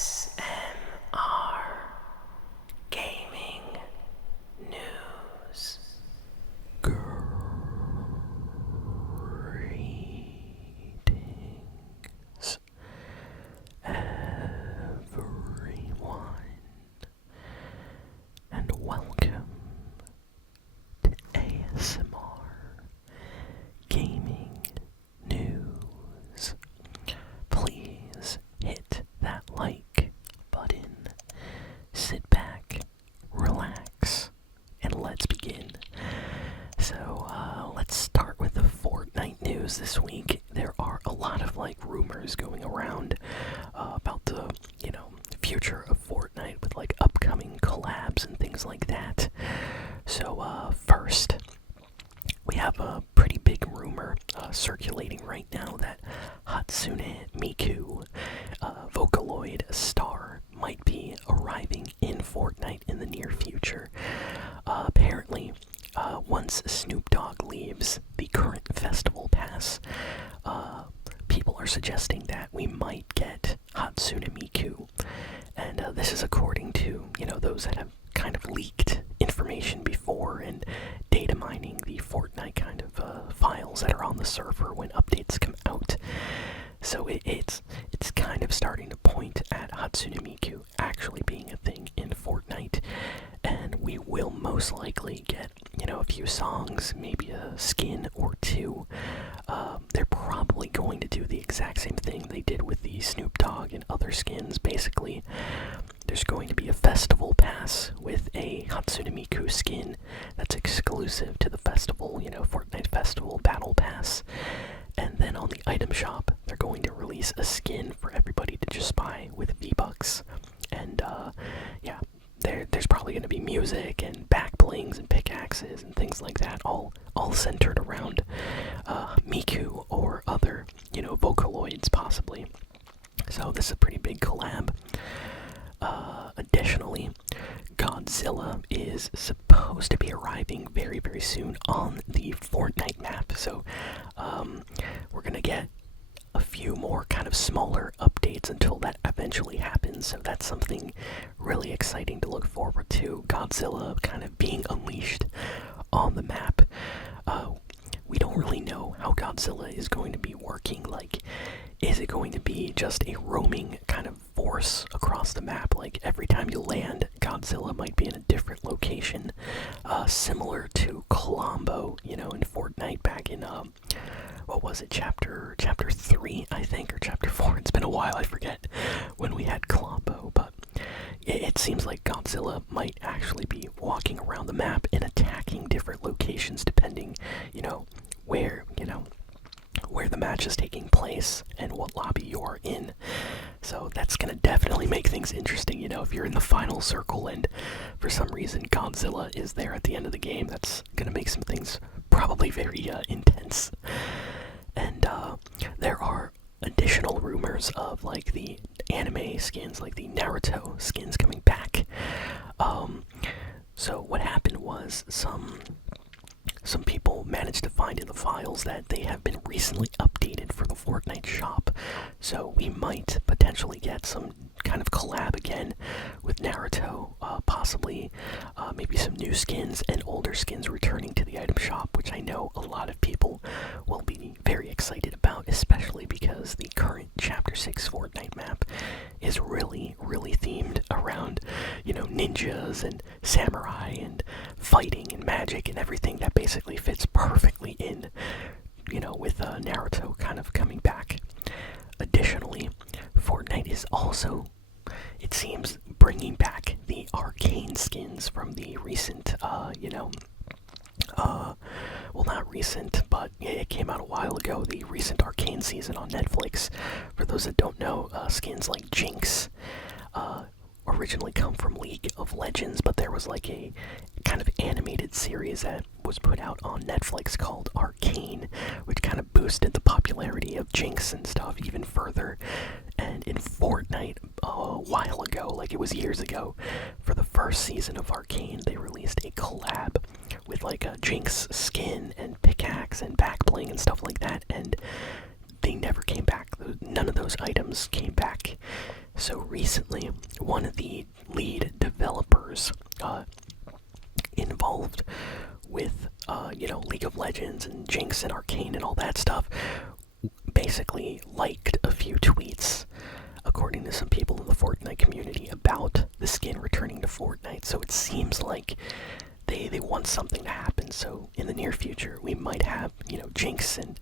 ASMR Gaming News. Greetings, everyone, and welcome to ASMR Gaming News. Please hit that like button, sit back, relax, and let's begin. So, let's start with the Fortnite news this week. There are a lot of, rumors going around about the, future of Fortnite with, upcoming collabs and things like that. So, first, we have a pretty big rumor circulating right now that Hatsune Miku, Vocaloid star, might be arriving in Fortnite in the near future. Apparently, once Snoop Dogg leaves the current festival pass, people are suggesting that we might get Hatsune Miku. And this is according to, those that have kind of leaked information before and data mining the Fortnite kind of files that are on the server when updates come out. So it's kind of starting to point at Hatsune Miku actually being a thing in Fortnite, and we will most likely get, a few songs, maybe a skin or two. They're probably going to do the exact same thing they did with the Snoop Dogg and other skins. Basically, there's going to be a festival pass with a Hatsune Miku skin that's exclusive to the festival, Fortnite Festival Battle Pass. And then on the item shop, they're going to release a skin for everybody to just buy with V-Bucks. And, there's probably going to be music and back blings and pickaxes and things like that, all centered around Miku or other, Vocaloids possibly. So this is a pretty big collab. Additionally, Godzilla is supposed to be arriving very, very soon on the Fortnite map. So we're going to get a few more kind of smaller updates until that eventually happens. So that's something really exciting to look forward to. Godzilla kind of being unleashed on the map. We don't really know how Godzilla is going to be working. Is it going to be just a roaming kind of force across the map? Every time you land, Godzilla might be in a different location, similar to Colombo, in Fortnite back in, what was it, chapter 3, I think, or chapter 4? It's been a while, I forget when we had Colombo, but it seems like Godzilla might actually be walking around the map and attacking different locations depending, where the match is taking place and what lobby you're in. So that's gonna definitely make things interesting, if you're in the final circle and for some reason Godzilla is there at the end of the game. That's gonna make some things probably very intense. And there are additional rumors of the anime skins, like the Naruto skins coming back. So what happened was some people managed to find in the files that they have been recently updated for the Fortnite shop. So we might potentially get some kind of collab again with Naruto, possibly maybe some new skins and older skins returning to the item shop, which I know a lot of people will be very excited about, especially because the current Chapter 6 Fortnite map is really, really themed around, ninjas and samurai and fighting and magic and everything that basically fits perfectly in, with Naruto kind of coming back. Additionally, Fortnite is also, it seems, bringing back the arcane skins from the recent, well, not recent, but it came out a while ago, the recent arcane season on Netflix. For those that don't know, skins like Jinx originally come from League of Legends, but there was a kind of animated series that was put out on Netflix called Arcane, which kind of boosted the popularity of Jinx and stuff even further. And in Fortnite, a while ago, it was years ago, for the first season of Arcane, they released a collab with a Jinx skin and pickaxe and back bling and stuff like that, and they never came back. None of those items came back. So recently, one of the lead developers involved with, League of Legends and Jinx and Arcane and all that stuff, basically liked a few tweets, according to some people in the Fortnite community, about the skin returning to Fortnite. So it seems like they want something to happen. So in the near future, we might have, Jinx and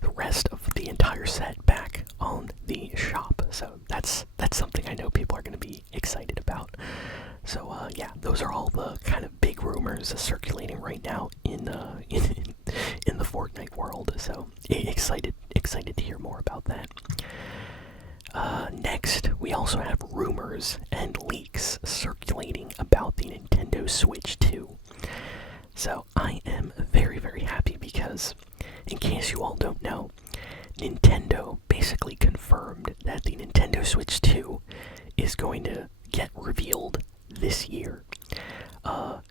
the rest of the entire set back on the shop. So that's something I know people are going to be excited about. So yeah, those are all the kind of big rumors circulating right now in the Fortnite world. So excited to hear more about that. Next, we also have rumors and leaks circulating about the Nintendo Switch 2. So I am very, very happy because, in case you all don't know, Nintendo basically confirmed that the Nintendo Switch 2 is going to get revealed this year.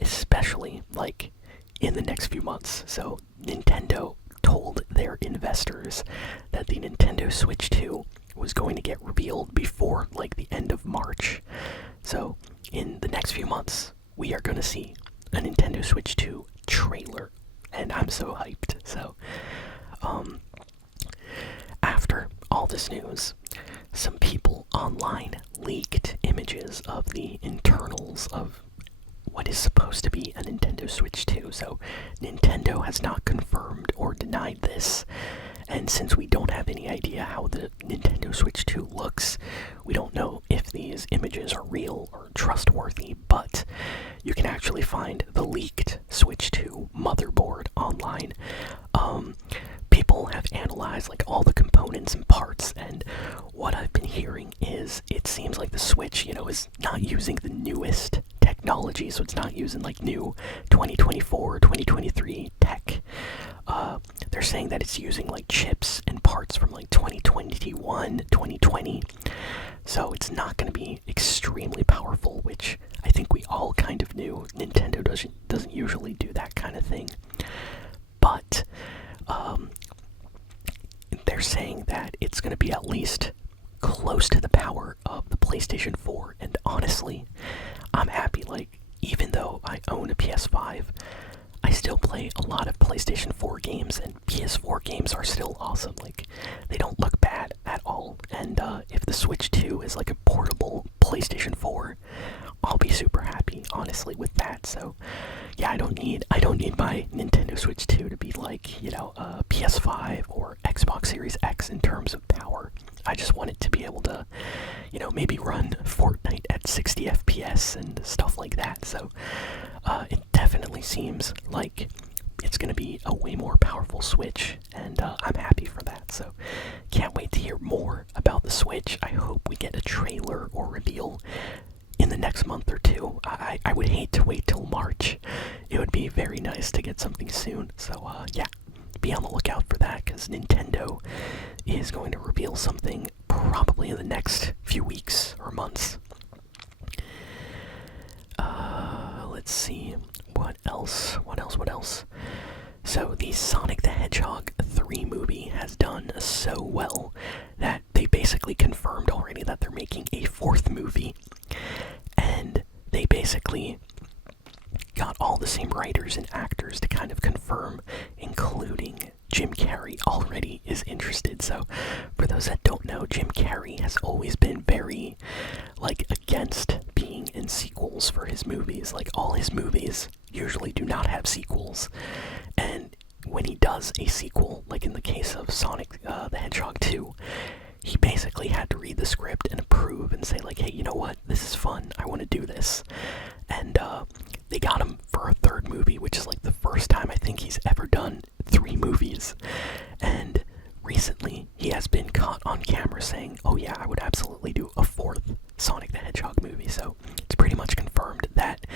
Especially, in the next few months. So Nintendo told their investors that the Nintendo Switch 2 was going to get revealed before, the end of March. So, in the next few months, we are going to see a Nintendo Switch 2 trailer. And I'm so hyped. So, after all this news, some people online leaked images of the internals of what is supposed to be a Nintendo Switch 2. So, Nintendo has not confirmed or denied this. And since we don't have any idea how the Nintendo Switch 2 looks, we don't know if these images are real or trustworthy, but you can actually find the leaked Switch 2 motherboard online. People have analyzed all the components and parts, and what I've been hearing is it seems like the Switch, is not using the newest technology, so it's not using new 2024, 2023 tech. They're saying that it's using chips and parts from 2021, 2020. So it's not going to be extremely powerful, which I think we all kind of knew. Nintendo doesn't usually do that kind of thing. But they're saying that it's going to be at least close to the power of the PlayStation 4. And honestly, I'm happy. Even though I own a PS5, I still play a lot of PlayStation 4 games, and PS4 games are still awesome. They don't look bad at all. And if the Switch 2 is a portable PlayStation 4, I'll be super happy, honestly, with that. So, yeah, I don't need my Nintendo Switch 2 to be a PS5 or Xbox Series X in terms of power. I just want it to be able to, maybe run Fortnite at 60 FPS and stuff like that. So, it definitely seems like it's going to be a way more powerful Switch, and I'm happy for that. So, can't wait to hear more about the Switch. I hope we get a trailer or reveal in the next month or two. I would hate to wait till March. It would be very nice to get something soon. So, yeah, be on the lookout for that, because Nintendo is going to reveal something probably in the next few weeks or months. Let's see. What else? So the Sonic the Hedgehog 3 movie has done so well that they basically confirmed already that they're making a 4th movie. And they basically got all the same writers and actors to kind of confirm, including Jim Carrey already is interested. So for those that don't know, Jim Carrey has always been very against being in sequels for his movies. All his movies usually do not have sequels, and when he does a sequel, in the case of Sonic the Hedgehog 2, he basically had to read the script and approve and say hey, you know what, this is fun, I want to do this. And they got him for a 3rd movie, which is the first time I think he's ever done 3 movies. And recently he has been caught on camera saying, oh yeah, I would absolutely do a 4th Sonic the Hedgehog movie. So it's pretty much confirmed that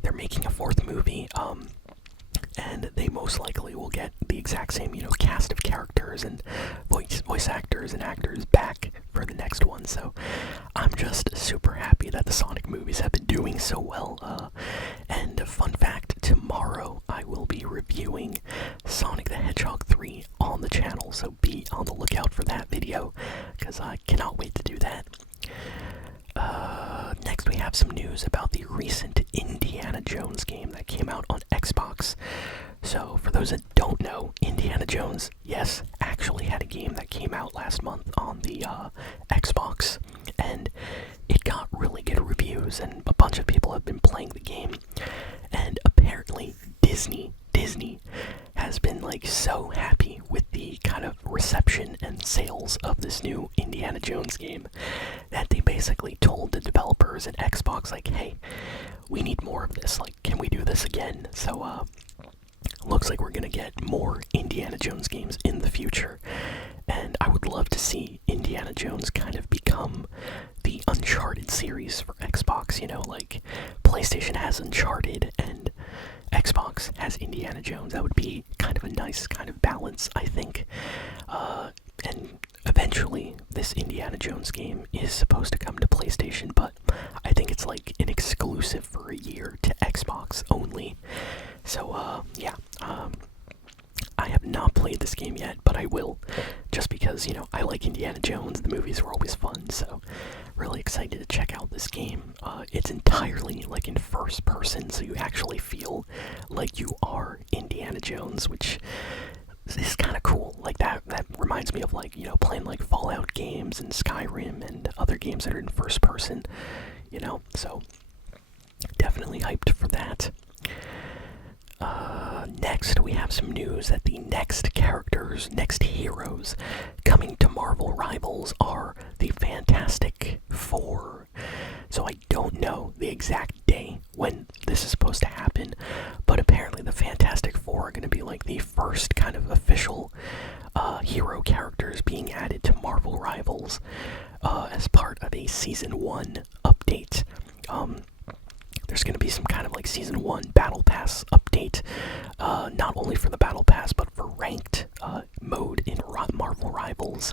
they're making a 4th movie, and they most likely will get the exact same, cast of characters and voice actors and actors back for the next one. So I'm just super happy that the Sonic movies have been doing so well. And a fun fact, tomorrow I will be reviewing Sonic the Hedgehog 3 on the channel, so be on the lookout for that video, because I cannot wait to do that. Next we have some news about the recent Indiana Jones game that came out on Xbox. So, for those that don't know, Indiana Jones, yes, actually had a game that came out last month on the Xbox, and it got really good reviews, and a bunch of people have been playing the game, and apparently Disney has been like so happy with the kind of reception and sales of this new Indiana Jones game that they basically told the developers at Xbox, like, hey, we need more of this, like, can we do this again? So looks like we're gonna get more Indiana Jones games in the future, and I would love to see Indiana Jones kind of become the Uncharted series for Xbox, you know, like PlayStation has Uncharted and Xbox has Indiana Jones. That would be kind of a nice kind of balance, I think. And eventually this Indiana Jones game is supposed to come to PlayStation, but I think it's like an exclusive for a year to Xbox only. So yeah, I have not played this game yet, but I will, just because, you know, I like Indiana Jones. The movies were always fun, so really excited to check out this game. It's entirely like in first person, so you actually feel like you are Indiana Jones, which is kind of cool. Like that reminds me of, like, you know, playing like Fallout games and Skyrim and other games that are in first person, you know, so definitely hyped for that. Next, we have some news that the next heroes coming to Marvel Rivals are the Fantastic Four. So I don't know the exact day when this is supposed to happen, but apparently the Fantastic Four are going to be like the first kind of official hero characters being added to Marvel Rivals as part of a Season 1 update. There's going to be some kind of like Season 1 Battle Pass update, not only for the Battle Pass, but for ranked mode in Marvel Rivals.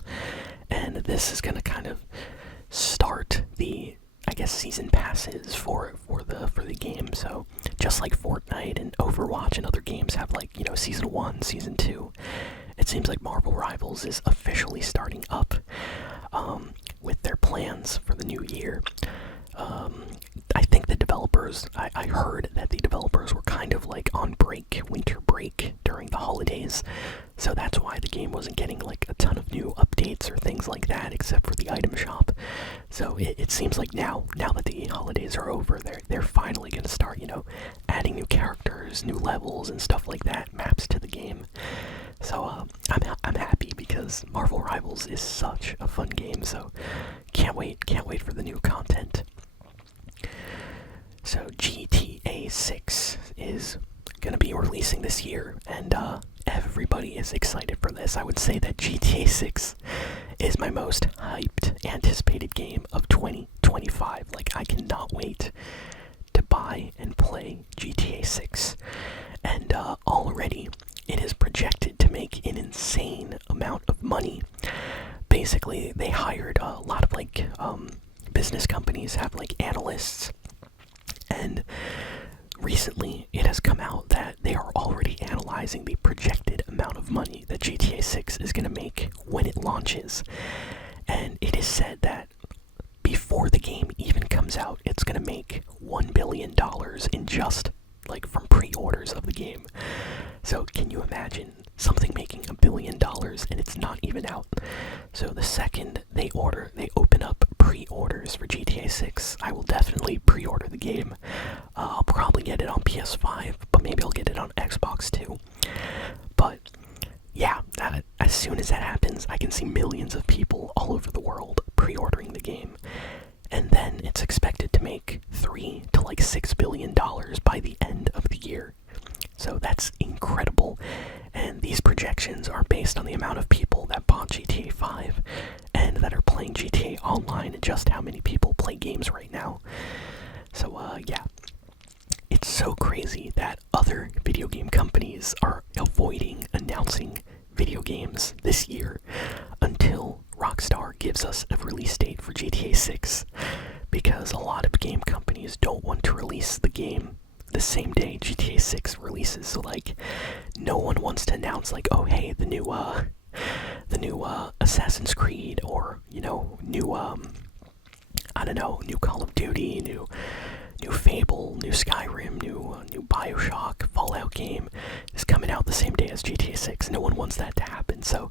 And this is going to kind of start the, I guess, season passes for the game. So just like Fortnite and Overwatch and other games have, like, you know, Season 1, Season 2, it seems like Marvel Rivals is officially starting up with their plans for the new year. I think the developers, I heard that the developers were kind of like on break, winter break during the holidays, so that's why the game wasn't getting like a ton of new updates or things like that, except for the item shop. So it seems like now that the holidays are over, they're finally gonna start, you know, adding new characters, new levels and stuff like that, maps to the game. So I'm happy because Marvel Rivals is such a fun game, so can't wait for the new content. So GTA 6 is going to be releasing this year, and everybody is excited for this. I would say that GTA 6 is my most hyped, anticipated game of 2025. Like, I cannot wait to buy and play GTA 6. And already, it is projected to make an insane amount of money. Basically, they hired a lot of, like, business companies have, like, analysts. And recently, it has come out that they are already analyzing the projected amount of money that GTA 6 is going to make when it launches. And it is said that before the game even comes out, it's going to make $1 billion in just, like, from pre-orders of the game. So can you imagine something making $1 billion and it's not even out? So the second they open up pre-orders for GTA 6, I will definitely pre-order the game. I'll probably get it on PS5, but maybe I'll get it on Xbox too. But yeah, as soon as that happens, I can see millions of people all over the world pre-ordering the game. And then it's expected to make $3 to like $6 billion by the end of the year. So that's incredible. And these projections are based on the amount of people that bought GTA 5 and that are playing GTA Online, and just how many people play games right now. So yeah, it's so crazy that other video game companies are avoiding announcing video games this year until Rockstar gives us a release date for GTA 6, because a lot of game companies don't want to release the game the same day GTA 6 releases. So, like, no one wants to announce, like, oh hey, the new Assassin's Creed, or, you know, new I don't know, new Call of Duty, new Fable, new Skyrim, new BioShock, Fallout game is coming out the same day as GTA 6. No one wants that to happen, so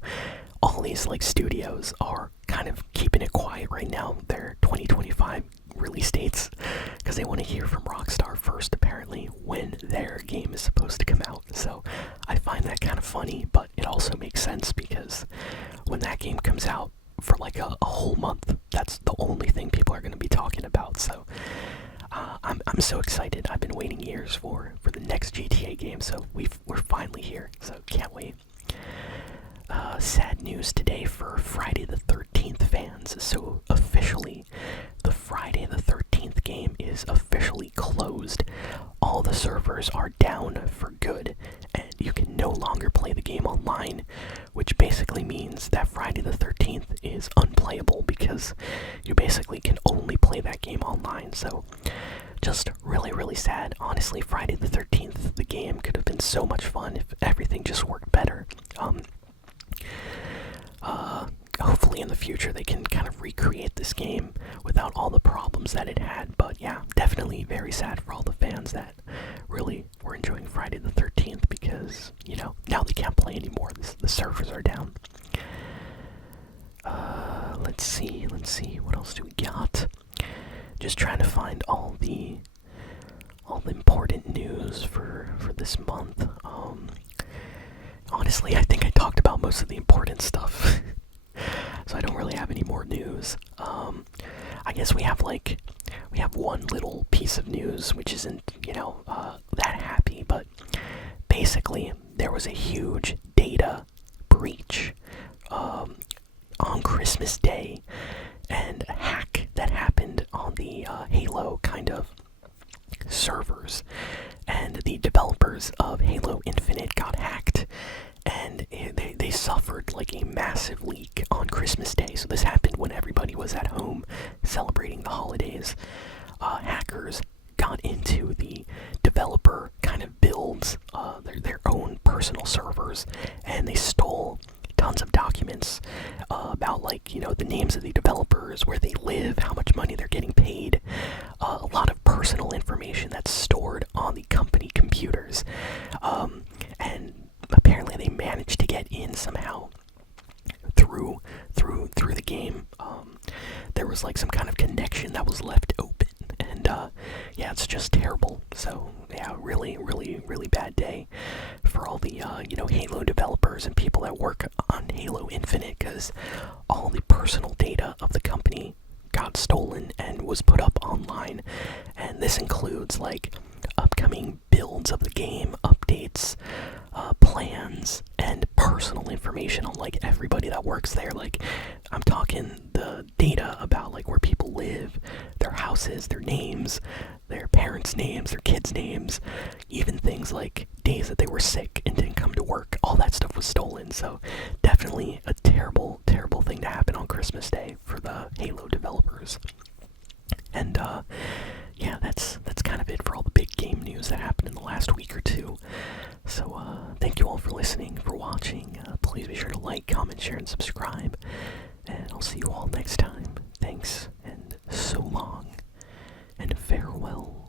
all these like studios are kind of keeping it quiet right now. Their 2025 release dates, because they want to hear from Rockstar first, apparently, when their game is supposed to come out. So I find that kind of funny, but it also makes sense because when that game comes out for like a whole month, that's the only thing people are going to be talking about. So I'm so excited. I've been waiting years for the next GTA game, so we're finally here. So can't wait. Sad news today for Friday the 13th fans. So officially, the Friday the 13th game is officially closed. All the servers are down for good, and you can no longer play the game online, which basically means that Friday the 13th is unplayable because you basically can only play that game online. So just really, really sad. Honestly, Friday the 13th, the game could have been so much fun if everything just worked better. Hopefully in the future they can kind of recreate this game without all the problems that it had. But yeah, definitely very sad for all the fans that really were enjoying Friday the 13th because, you know, now they can't play anymore. The servers are down. Let's see, what else do we got? Just trying to find all the important news for this month. Honestly, I think I talked about most of the important stuff. So I don't really have any more news. I guess we have one little piece of news which isn't, that happy, but basically there was a huge data breach on Christmas Day, and a hack that happened on the Halo kind of servers, and the developers of Halo Infinite got hacked, and they suffered like a massive leak on Christmas Day. So this happened when everybody was at home celebrating the holidays. Hackers got into the developer kind of builds, their own personal servers, and they stole tons of documents about, the names of the developers, where they live, how much money they're getting paid, a lot of personal information that's stored on the company computers, and apparently they managed to get in somehow through the game. There was like some kind of connection that was left open, and yeah, it's just terrible. So yeah, really, really, really bad day for all the Halo developers and people that work on Halo Infinite, because all the personal data of the company got stolen and was put up online. And this includes like upcoming builds of the game, updates, plans, and personal information on like everybody that works there. Like, I'm talking the data about like where people live, their houses, their names, their parents' names, their kids' names, even things like days that they were sick and didn't come to work. All that stuff was stolen. So definitely a terrible, terrible thing to happen on Christmas Day for the Halo developers. And yeah, that's kind of it for all the big game news that happened in the last week or two. So thank you all for listening, for watching. Please be sure to like, comment, share, and subscribe. And I'll see you all next time. Thanks, and so long, and farewell.